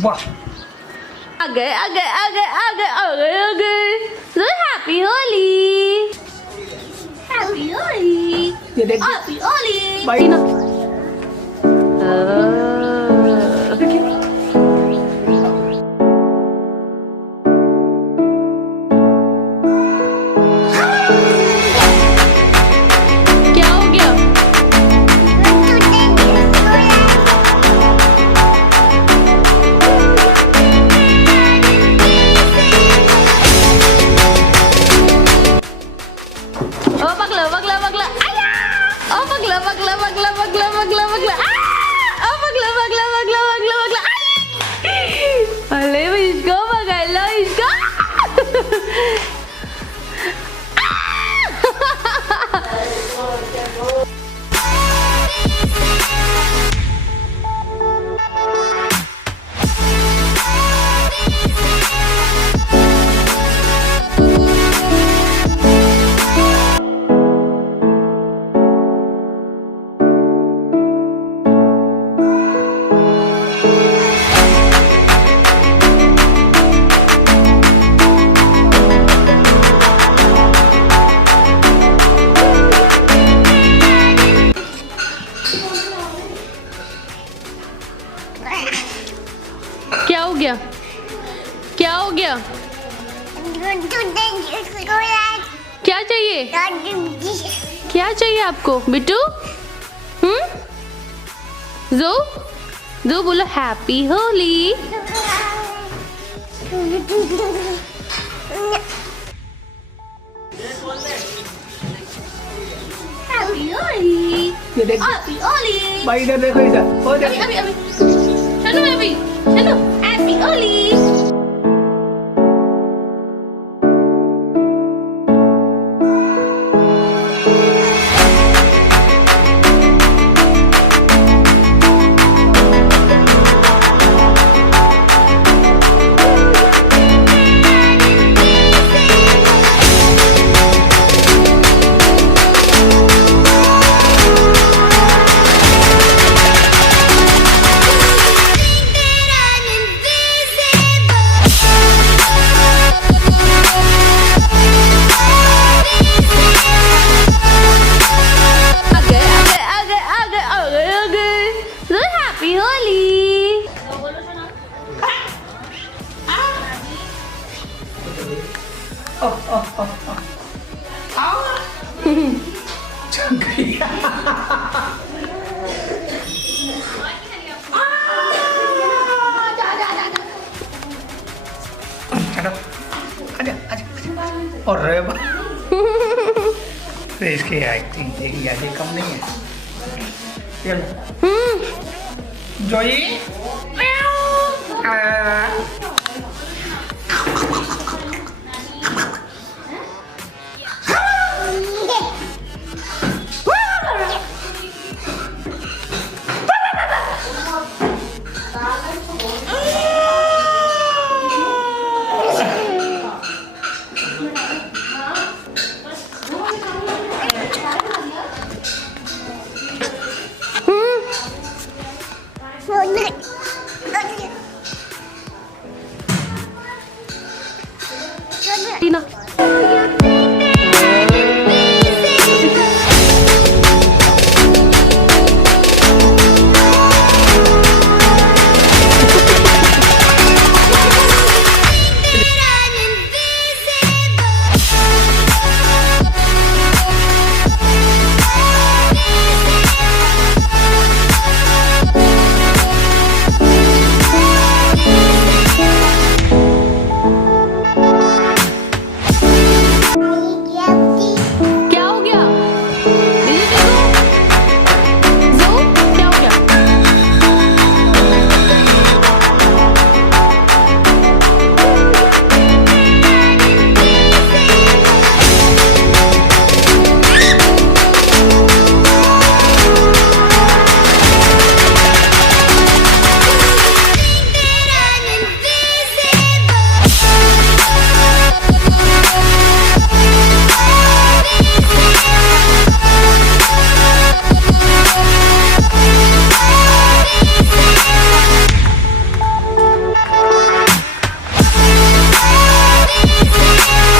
वाह आ गए Zoey happy Holi हैप्पी होली ये देख हैप्पी होली भाई ना क्या हो गया क्या चाहिए क्या चाहिए आपको बिट्टू जो बोलो हैप्पी होली हैप्पी होली ये देख हैप्पी होली भाई इधर देखो इधर ओ देख अभी चलो हैप्पी होली और तो इसकी एक्टिंग ज़्यादा कम नहीं है चलो जोई